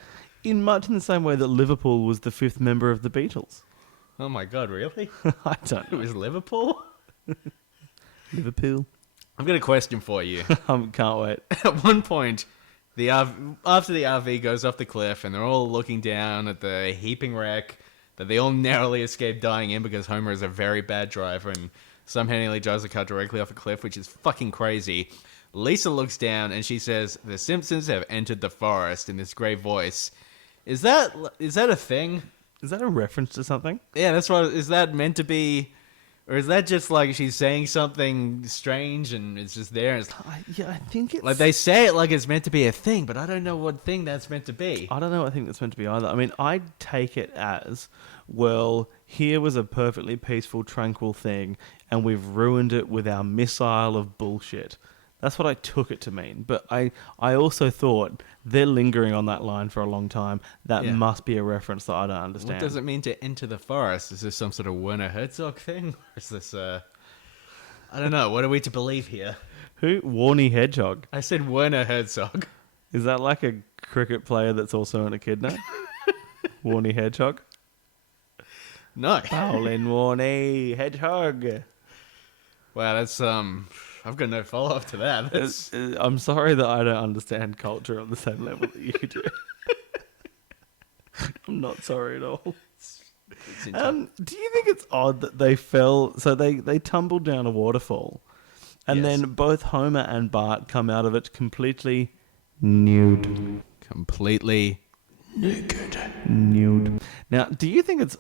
In much in the same way that Liverpool was the fifth member of the Beatles. Oh my god, really? I don't It know. was Liverpool? Liverpool. I've got a question for you. Can't wait. At one point, after the RV goes off the cliff and they're all looking down at the heaping wreck that they all narrowly escape dying in because Homer is a very bad driver and somehow nearly drives the car directly off a cliff, which is fucking crazy. Lisa looks down and she says, "The Simpsons have entered the forest," in this great voice. Is that a thing? Is that a reference to something? Yeah, that's what. Is that meant to be, or is that just like she's saying something strange and it's just there? And it's, I think it's... like they say it like it's meant to be a thing, but I don't know what thing that's meant to be. I don't know what I think that's meant to be either. I mean, I take it as, well, here was a perfectly peaceful, tranquil thing, and we've ruined it with our missile of bullshit. That's what I took it to mean. But I also thought they're lingering on that line for a long time. That must be a reference that I don't understand. What does it mean to enter the forest? Is this some sort of Werner Herzog thing? Or is this, I don't know. What are we to believe here? Who? Warnie Hedgehog. I said Werner Herzog. Is that like a cricket player that's also an echidna? Warnie Hedgehog? No. Bowling Warnie Hedgehog. Wow, that's, I've got no follow-up to that. That's... I'm sorry that I don't understand culture on the same level that you do. I'm not sorry at all. Do you think it's odd that they fell... So they tumbled down a waterfall, and then both Homer and Bart come out of it completely nude. Completely naked. Nude. Now, do you think it's...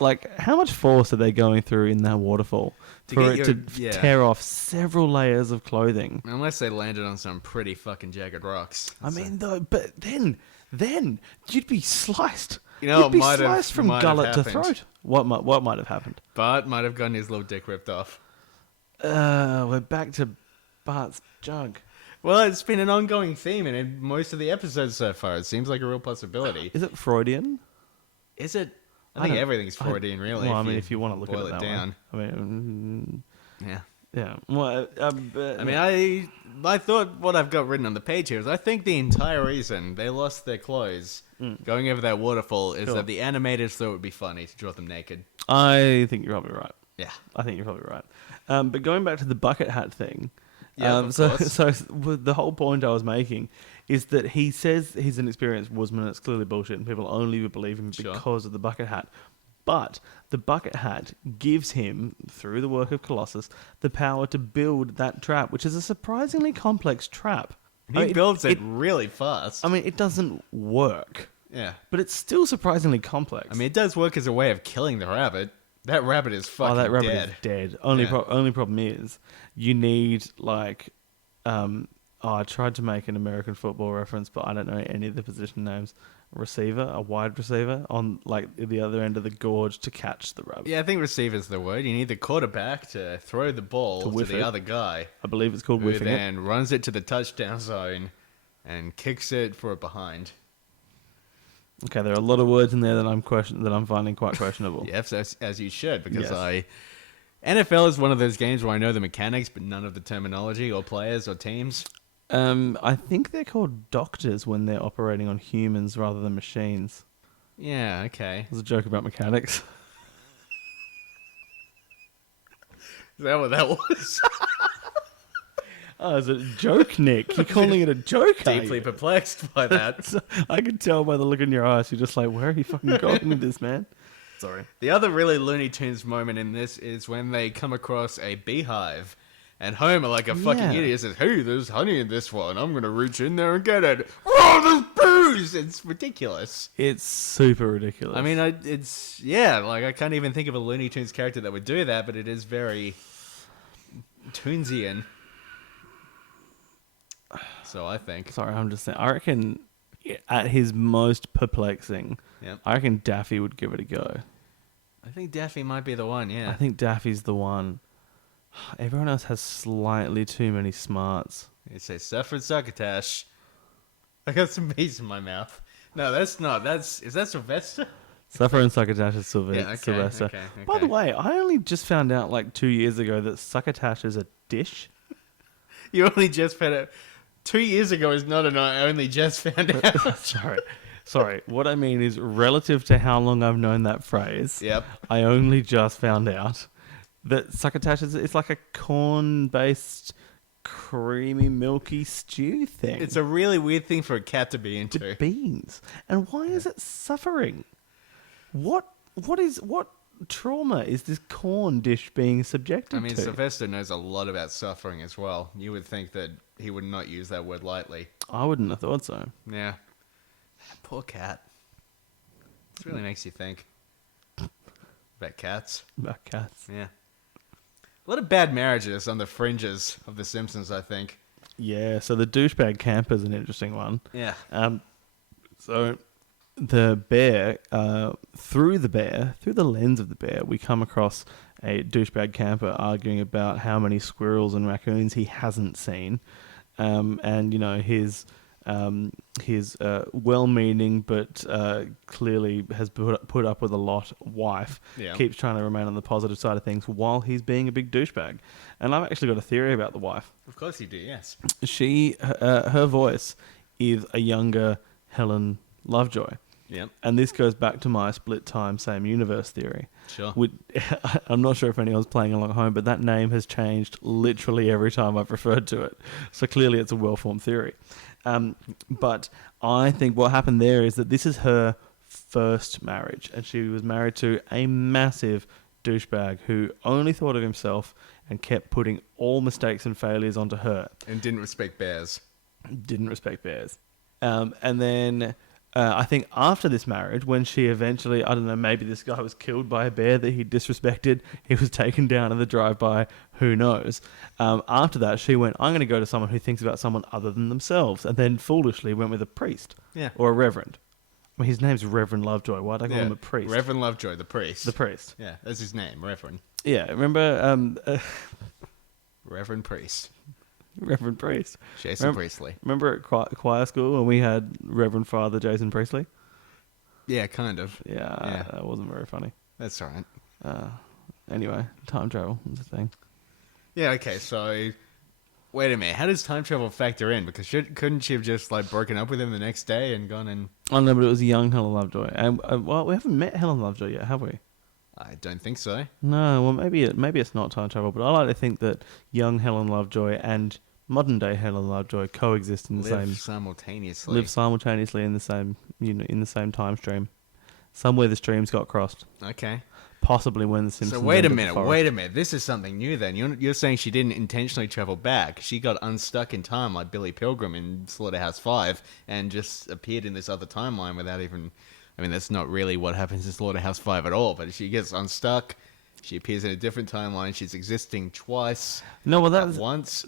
Like, how much force are they going through in that waterfall for it to tear off several layers of clothing? Unless they landed on some pretty fucking jagged rocks. I mean, though, but then you'd be sliced. You know, you'd be sliced from gullet to throat. What might have happened? Bart might have gotten his little dick ripped off. We're back to Bart's jug. Well, it's been an ongoing theme in most of the episodes so far. It seems like a real possibility. Is it Freudian? Is it? I think everything's Freudian, really. Well, I mean, if you want to look boil at it that down. way. I mean, yeah. Well, I mean, I thought what I've got written on the page here is I think the entire reason they lost their clothes going over that waterfall is that the animators thought it would be funny to draw them naked. I think you're probably right. Yeah. I think you're probably right. But going back to the bucket hat thing, so the whole point I was making is that he says he's an experienced woodsman. It's clearly bullshit, and people only believe him because of the bucket hat. But the bucket hat gives him, through the work of Colossus, the power to build that trap, which is a surprisingly complex trap. He builds it really fast. I mean, it doesn't work. Yeah. But it's still surprisingly complex. I mean, it does work as a way of killing the rabbit. That rabbit is fucking dead. That rabbit is dead. Only problem is, you need, like, Oh, I tried to make an American football reference, but I don't know any of the position names. Receiver, a wide receiver on like the other end of the gorge to catch the rub. Yeah, I think receiver's the word. You need the quarterback to throw the ball to whiff the it. other guy, I believe it's called who whiffing it. then runs it to the touchdown zone and kicks it for a behind. Okay, there are a lot of words in there that I'm finding quite questionable. Yes, as you should, because Yes. NFL is one of those games where I know the mechanics, but none of the terminology or players or teams. I think they're called doctors when they're operating on humans rather than machines. Yeah, okay. It was a joke about mechanics. Is that what that was? Oh, is it a joke, Nick? You're calling it a joke, are Deeply you? perplexed by that. I can tell by the look in your eyes. You're just like, where are you fucking going with this, man? Sorry. The other really Looney Tunes moment in this is when they come across a beehive. And Homer, like a fucking Yeah. idiot, says, "Hey, there's honey in this one. I'm going to reach in there and get it. Oh, there's booze!" It's ridiculous. It's super ridiculous. I mean, I can't even think of a Looney Tunes character that would do that, but it is very Toonsian. So I think. Sorry, I'm just saying. I reckon at his most perplexing, Yep. I reckon Daffy would give it a go. I think Daffy might be the one, yeah. I think Daffy's the one. Everyone else has slightly too many smarts. You say Safford Succotash. I got some bees in my mouth. No, that's not. Is that Sylvester? Suffer and Succotash is Yeah, Sylvester. okay. By the way, I only just found out like 2 years ago that Succotash is a dish. You only just found out. 2 years ago is not an I only just found out. Sorry. What I mean is, relative to how long I've known that phrase, Yep. I only just found out that succotash is like a corn-based, creamy, milky stew thing. It's a really weird thing for a cat to be into. with beans. And why is it suffering? What trauma is this corn dish being subjected I mean, to? Sylvester knows a lot about suffering as well. You would think that he would not use that word lightly. I wouldn't have thought so. Yeah. Poor cat. This really makes you think about cats. About cats. Yeah. A lot of bad marriages on the fringes of The Simpsons, I think. Yeah, so the douchebag camper is an interesting one. Yeah. So the bear, through the lens of the bear, we come across a douchebag camper arguing about how many squirrels and raccoons he hasn't seen. And, you know, his well-meaning but clearly has put up with a lot wife keeps trying to remain on the positive side of things while he's being a big douchebag. And I've actually got a theory about the wife. Of course you do, yes. Her voice is a younger Helen Lovejoy. Yep. And this goes back to my split time, same universe theory. Sure. I'm not sure if anyone's playing along at home, but that name has changed literally every time I've referred to it. So clearly it's a well-formed theory. But I think what happened there is that this is her first marriage, and she was married to a massive douchebag who only thought of himself and kept putting all mistakes and failures onto her. And didn't respect bears. Didn't respect bears. And then I think after this marriage, when she eventually, I don't know, maybe this guy was killed by a bear that he disrespected, he was taken down in the drive-by, who knows. After that, she went, I'm going to go to someone who thinks about someone other than themselves, and then foolishly went with a priest. Yeah. Or a reverend. I mean, his name's Reverend Lovejoy. Why'd I call him a priest? Reverend Lovejoy, the priest. The priest. Yeah, that's his name, Reverend. Yeah, remember... Reverend Priest. Reverend Priest. Jason Priestley. Remember at choir school when we had Reverend Father Jason Priestley? Yeah, kind of. Yeah, that wasn't very funny. That's all right. Anyway, time travel is a thing. Yeah, okay, so... Wait a minute, how does time travel factor in? Because couldn't she have just, like, broken up with him the next day and gone and... Oh, no, but it was a young Helen Lovejoy. And, well, we haven't met Helen Lovejoy yet, have we? I don't think so. No, well, maybe it's not time travel, but I like to think that young Helen Lovejoy and modern-day Helen Lovejoy coexist in the Live simultaneously. Live simultaneously in the same, in the same time stream. Somewhere the streams got crossed. Okay. Possibly when the Simpsons. So wait a entered the forest. minute. This is something new then. You're saying she didn't intentionally travel back. She got unstuck in time like Billy Pilgrim in Slaughterhouse 5 and just appeared in this other timeline without even... I mean, that's not really what happens in Slaughterhouse 5 at all, but she gets unstuck She appears in a different timeline. She's existing twice. No, well, at once.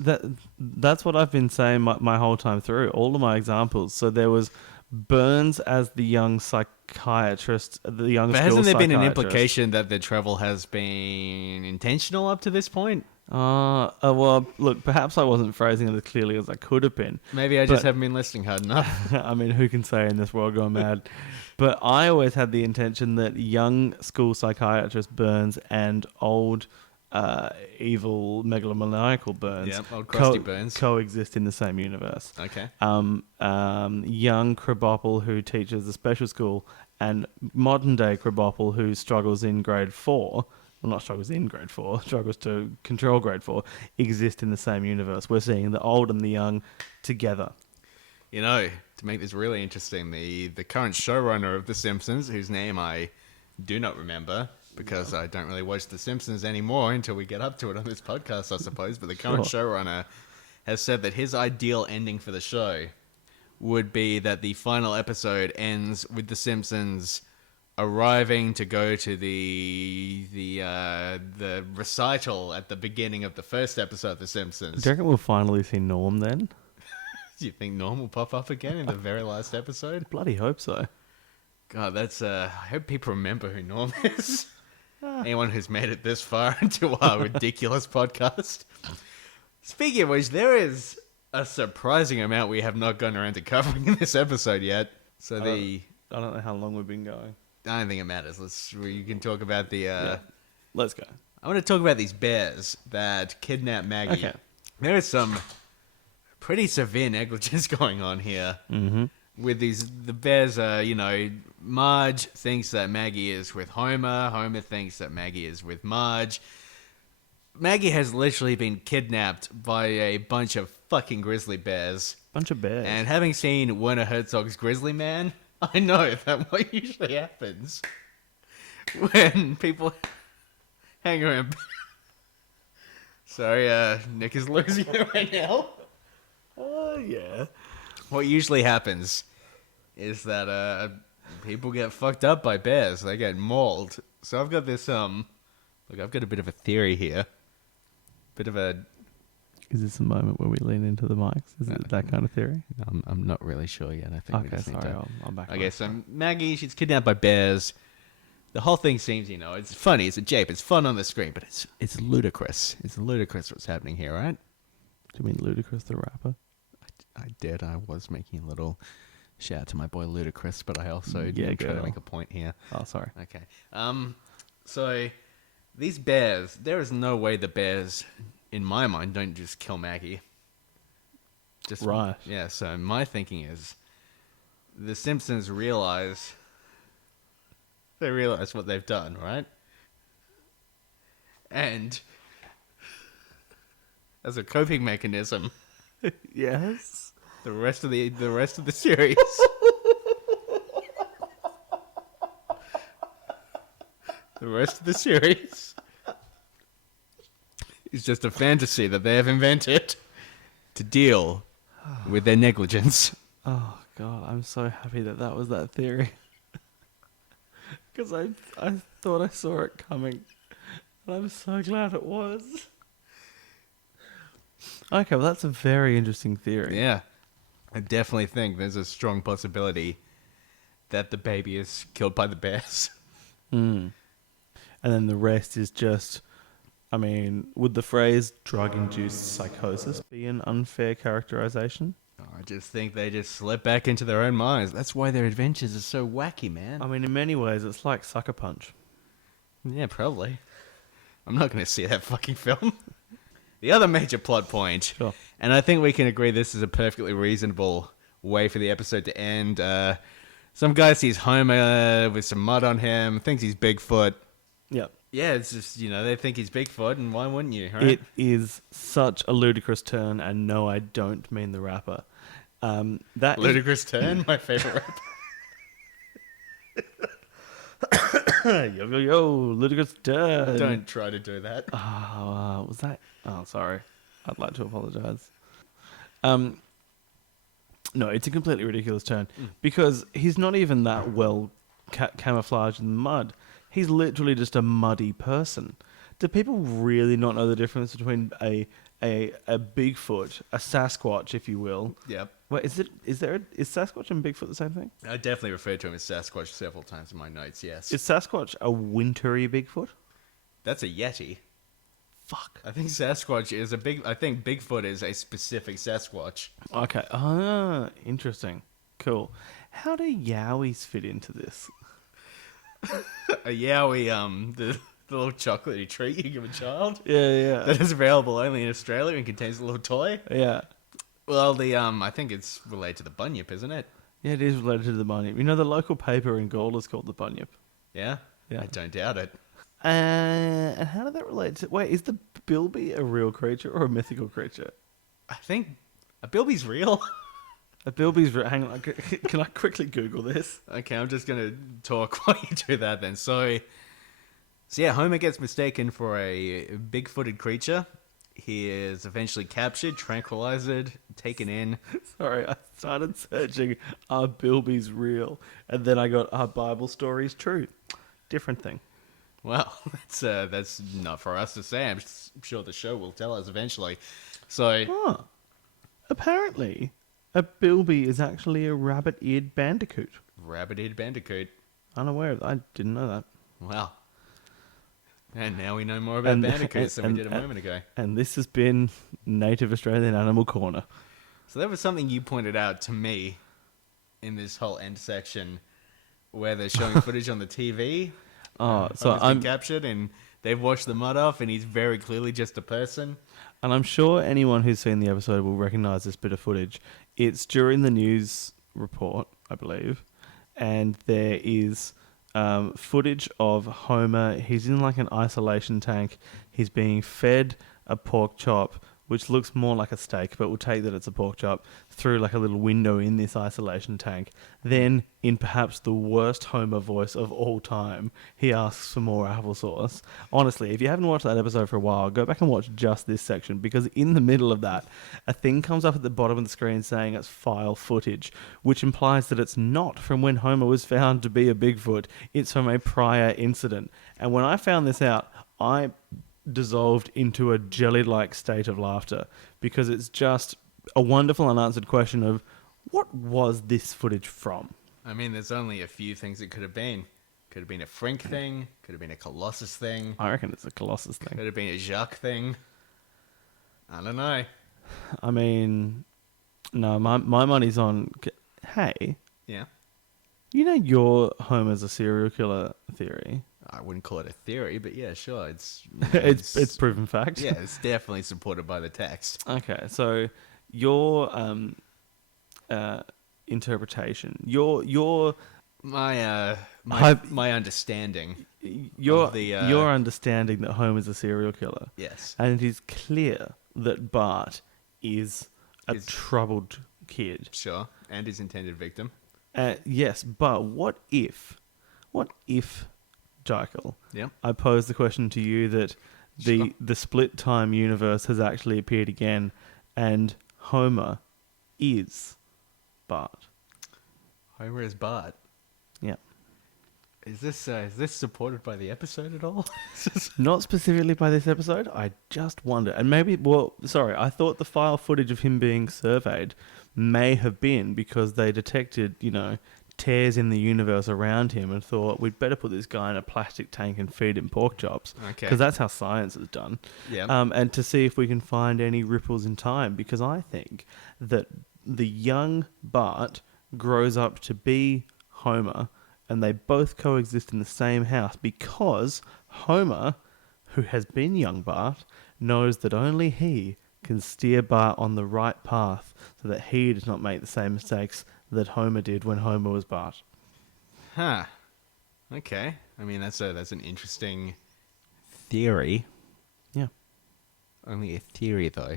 that's what I've been saying my whole time through. All of my examples. So there was Burns as the young psychiatrist, the young But school hasn't there been an psychiatrist. implication that the travel has been intentional up to this point? Well, look, perhaps I wasn't phrasing it as clearly as I could have been. Maybe I just haven't been listening hard enough. I mean, who can say in this world gone mad? But I always had the intention that young school psychiatrist Burns and old evil megalomaniacal Burns, Yep, old crusty Burns. coexist in the same universe. Okay. Young Krabappel who teaches the special school and modern day Krabappel who struggles in grade 4. Well, not struggles in grade 4, struggles to control grade 4, exist in the same universe. We're seeing the old and the young together. You know, to make this really interesting, the current showrunner of The Simpsons, whose name I do not remember, because I don't really watch The Simpsons anymore until we get up to it on this podcast, I suppose, but the current showrunner has said that his ideal ending for the show would be that the final episode ends with The Simpsons arriving to go to the recital at the beginning of the first episode of The Simpsons. Do you reckon we'll finally see Norm then? Do you think Norm will pop up again in the very last episode? Bloody hope so. God, that's I hope people remember who Norm is. Anyone who's made it this far into our ridiculous podcast. Speaking of which, there is a surprising amount we have not gone around to covering in this episode yet. So I don't know how long we've been going. I don't think it matters. You can talk about the. Let's go. I want to talk about these bears that kidnap Maggie. Okay. There is some pretty severe negligence going on here. Mm-hmm. With the bears, Marge thinks that Maggie is with Homer. Homer thinks that Maggie is with Marge. Maggie has literally been kidnapped by a bunch of fucking grizzly bears. Bunch of bears. And having seen Werner Herzog's Grizzly Man, I know that what usually happens when people hang around. Sorry, Nick is losing it right now. Oh, yeah. What usually happens is that people get fucked up by bears. They get mauled. So I've got this, look, I've got a bit of a theory here. Bit of a... Is this a moment where we lean into the mics? Is it that kind of theory? I'm not really sure yet. I think we Okay, just need sorry. to... I'm back. Okay, so Maggie, she's kidnapped by bears. The whole thing seems, it's funny, it's a jape, it's fun on the screen, but it's ludicrous. It's ludicrous what's happening here, right? Do you mean Ludacris the rapper? I did. I was making a little shout out to my boy Ludacris, but I also am trying to make a point here. Oh, sorry. Okay. So these bears, there is no way the bears, in my mind, don't just kill Maggie. Just right. Yeah. So my thinking is, the Simpsons realize what they've done, right? And as a coping mechanism. Yes. The rest of the series. The rest of the series is just a fantasy that they have invented to deal with their negligence. Oh, God. I'm so happy that was that theory. Because I thought I saw it coming. And I'm so glad it was. Okay, well, that's a very interesting theory. Yeah. I definitely think there's a strong possibility that the baby is killed by the bears. Mm. And then the rest is just, I mean, would the phrase drug-induced psychosis be an unfair characterization? I just think they just slip back into their own minds. That's why their adventures are so wacky, man. I mean, in many ways, it's like Sucker Punch. Yeah, probably. I'm not going to see that fucking film. The other major plot point, Sure. and I think we can agree this is a perfectly reasonable way for the episode to end. Some guy sees Homer with some mud on him, thinks he's Bigfoot. Yep. Yeah, it's just, they think he's Bigfoot, and why wouldn't you, right? It is such a ludicrous turn, and no, I don't mean the rapper. That Ludicrous Turn, my favorite rapper. yo, yo, yo, ludicrous turn. Don't try to do that. Was that? Oh, sorry. I'd like to apologize. No, it's a completely ridiculous turn because he's not even that well camouflaged in the mud. He's literally just a muddy person. Do people really not know the difference between a Bigfoot, a Sasquatch, if you will? Yep. Wait, is Sasquatch and Bigfoot the same thing? I definitely referred to him as Sasquatch several times in my notes, yes. Is Sasquatch a wintry Bigfoot? That's a Yeti. Fuck. I think Sasquatch is I think Bigfoot is a specific Sasquatch. Okay. Ah, interesting. Cool. How do Yowies fit into this? A Yowie, the little chocolatey treat you give a child. Yeah. That is available only in Australia and contains a little toy. Yeah. Well, I think it's related to the bunyip, isn't it? Yeah, it is related to the bunyip. You know, the local paper in Gaul is called the bunyip. Yeah? Yeah. I don't doubt it. And how did that relate to... Wait, is the bilby a real creature or a mythical creature? I think a bilby's real. A bilby's... Hang on, can I quickly Google this? Okay, I'm just going to talk while you do that then. So yeah, Homer gets mistaken for a big-footed creature. He is eventually captured, tranquilized, taken in. Sorry, I started searching, are bilbies real? And then I got, are Bible stories true? Different thing. Well, that's not for us to say. I'm sure the show will tell us eventually. So, Apparently, a bilby is actually a rabbit-eared bandicoot. rabbit-eared bandicoot. Unaware of that. I didn't know that. Wow. And now we know more about bandicoots than we did a moment ago. And this has been Native Australian Animal Corner. So that was something you pointed out to me in this whole end section where they're showing footage on the TV. Oh, so I'm captured and they've washed the mud off and he's very clearly just a person. And I'm sure anyone who's seen the episode will recognize this bit of footage. It's during the news report, I believe, and there is footage of Homer. He's in like an isolation tank. He's being fed a pork chop, which looks more like a steak, but we'll take that it's a pork chop, through like a little window in this isolation tank. Then, in perhaps the worst Homer voice of all time, he asks for more applesauce. Honestly, if you haven't watched that episode for a while, go back and watch just this section, because in the middle of that, a thing comes up at the bottom of the screen saying it's file footage, which implies that it's not from when Homer was found to be a Bigfoot. It's from a prior incident. And when I found this out, I dissolved into a jelly-like state of laughter, because it's just a wonderful unanswered question of what was this footage from? I mean, there's only a few things it could have been. Could have been a Frink thing. Could have been a Colossus thing. I reckon it's a Colossus thing. Could have been a Jacques thing. I don't know. I mean, no, my money's on... Hey, Yeah. you know your Homer's a serial killer theory? I wouldn't call it a theory, but yeah, sure. It's It's proven fact. yeah, it's definitely supported by the text. Okay, so your interpretation, your My understanding. your of the, your understanding that Homer's a serial killer, Yes. and it is clear that Bart is a Is- troubled kid. Sure. And his intended victim. Yes, but what if, Jekyll, Yep. I pose the question to you that Sure. the split time universe has actually appeared again, and Homer is Bart. Homer is Bart. Yeah. Is this supported by the episode at all? Not specifically by this episode, I just wonder. And maybe, I thought the file footage of him being surveyed may have been because they detected, tears in the universe around him and thought, we'd better put this guy in a plastic tank and feed him pork chops. Okay. Because that's how science is done. Yeah. And to see if we can find any ripples in time, because I think that the young Bart grows up to be Homer, and they both coexist in the same house because Homer, who has been young Bart, knows that only he can steer Bart on the right path so that he does not make the same mistakes that Homer did when Homer was Bart. Huh. Okay. I mean, that's an interesting theory. Yeah. Only a theory, though.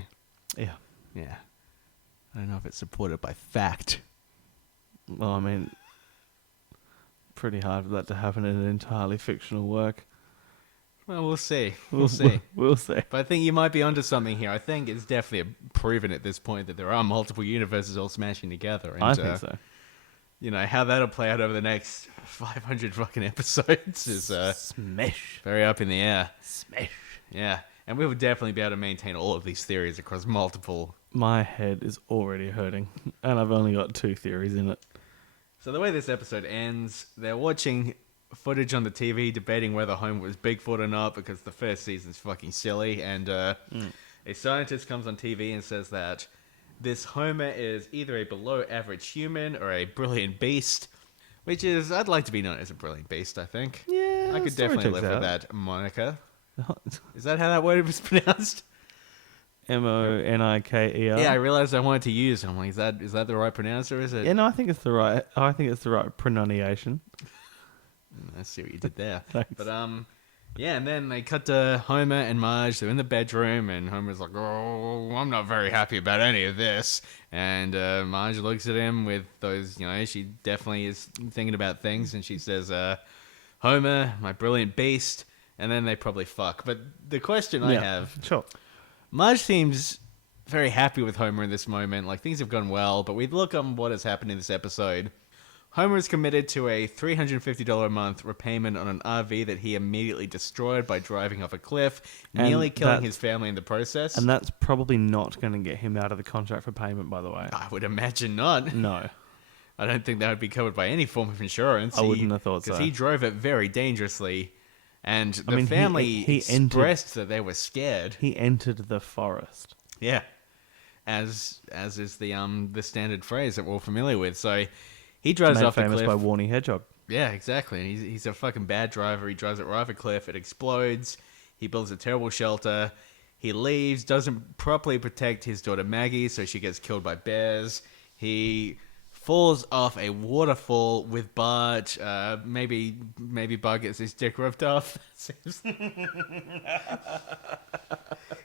Yeah. Yeah. I don't know if it's supported by fact. Well, I mean, pretty hard for that to happen in an entirely fictional work. Well, we'll see. We'll see. We'll see. But I think you might be onto something here. I think it's definitely proven at this point that there are multiple universes all smashing together. And, I think so. how that'll play out over the next 500 fucking episodes is Smash. very up in the air. Smash. Yeah, and we will definitely be able to maintain all of these theories across multiple. My head is already hurting, and I've only got 2 theories in it. So the way this episode ends, they're watching footage on the TV debating whether Homer was Bigfoot or not because the first season's fucking silly, and a scientist comes on TV and says that this Homer is either a below average human or a brilliant beast, which is, I'd like to be known as a brilliant beast, I think. Yeah, I could story definitely checks live with out. that moniker. Is that how that word was pronounced? Monikher. Yeah, I realized I wanted to use it. I'm like, is that the right pronounce or is it? Yeah, no, I think it's the right pronunciation. I see what you did there. Thanks. But yeah, and then they cut to Homer and Marge. They're in the bedroom, and Homer's like, "Oh, I'm not very happy about any of this." And Marge looks at him with those, she definitely is thinking about things, and she says, "Homer, my brilliant beast." And then they probably fuck. But the question I have, Sure. Marge seems very happy with Homer in this moment. Like, things have gone well, but we look on what has happened in this episode. Homer is committed to a $350 a month repayment on an RV that he immediately destroyed by driving off a cliff, nearly killing his family in the process. And that's probably not going to get him out of the contract for payment, by the way. I would imagine not. No. I don't think that would be covered by any form of insurance. I wouldn't have thought so. Because he drove it very dangerously, and the mean, family he expressed that they were scared. He entered the forest. Yeah, as is the standard phrase that we're all familiar with. So he drives Made off the famous cliff. by Warning Hedgehog. Yeah, exactly. And he's a fucking bad driver. He drives it right off a cliff. It explodes. He builds a terrible shelter. He leaves, doesn't properly protect his daughter Maggie, so she gets killed by bears. He falls off a waterfall with Bart. Maybe Bart gets his dick ripped off.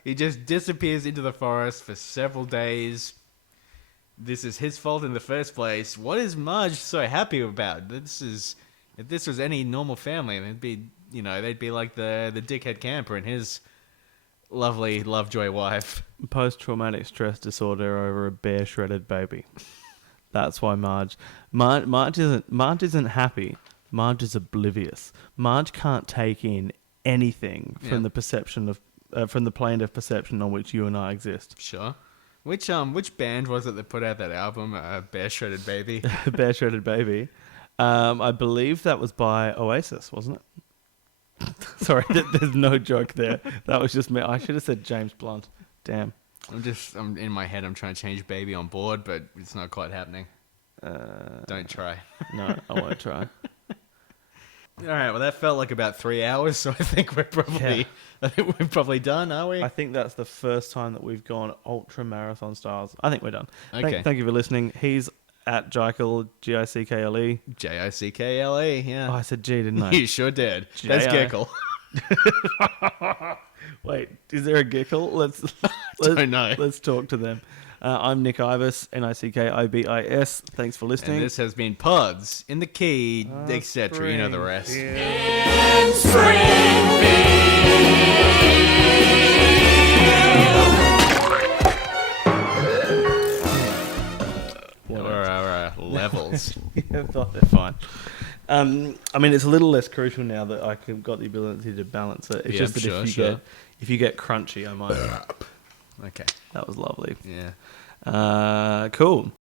He just disappears into the forest for several days. This is his fault in the first place. What is Marge so happy about? If this was any normal family, they'd be like the dickhead camper and his lovely Lovejoy wife. Post-traumatic stress disorder over a bare shredded baby. That's why Marge isn't happy. Marge is oblivious. Marge can't take in anything from the perception of from the plane of perception on which you and I exist. Sure. Which band was it that put out that album, Bare Shredded Baby? Bare Shredded Baby. I believe that was by Oasis, wasn't it? Sorry, there's no joke there. That was just me. I should have said James Blunt. Damn. I'm in my head. I'm trying to change Baby on board, but it's not quite happening. Don't try. No, I won't try. All right. Well, that felt like about 3 hours, so I think we're probably done, are we? I think that's the first time that we've gone ultra marathon styles. I think we're done. Okay. Thank you for listening. He's at Jickle, Gickle. Jickle, yeah. Oh, I said G, didn't I? You sure did. That's Gickle. Wait, is there a Gickle? Don't know. Let's talk to them. I'm Nick Ibis, Nickibis. Thanks for listening. And this has been Pods in the Key, etc. You know the rest. In Or our levels. Yeah, they're fine. I mean, it's a little less crucial now that I've got the ability to balance it. It's just that if you get crunchy, I might. Okay. That was lovely. Yeah. Cool.